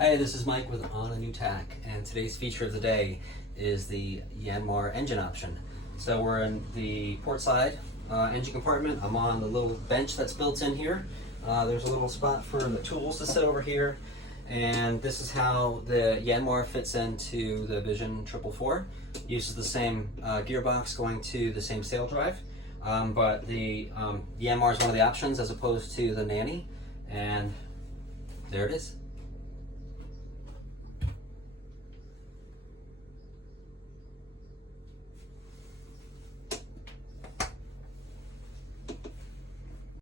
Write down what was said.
Hi, this is Mike with On a New Tack, and today's feature of the day is the Yanmar engine option. So we're in the port side engine compartment. I'm on the little bench that's built in here. There's a little spot for the tools to sit over here, and this is how the Yanmar fits into the Vision 444. Uses the same gearbox going to the same sail drive, but the Yanmar is one of the options as opposed to the Nanni, and there it is.